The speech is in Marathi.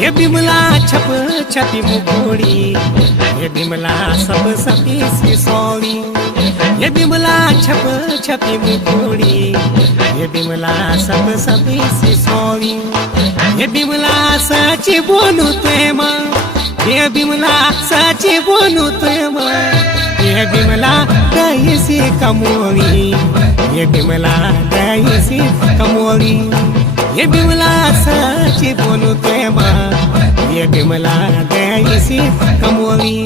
ये बिमला छप छपी मुकोड़ी, ये बिमला सब सपी सी सौड़ी। ये बिमला छप छपी मुकोड़ी, ये बिमला सब सपी सी सौड़ी। ये बिमला सची बोलू तुम, ये बिमला सची बोलू तुम। ये बिमला दही सी कमोरी, ये बिमला दही सी कमोरी। ये बिमला सची बोलू तुम, ये बिमला दही सी कमोरी।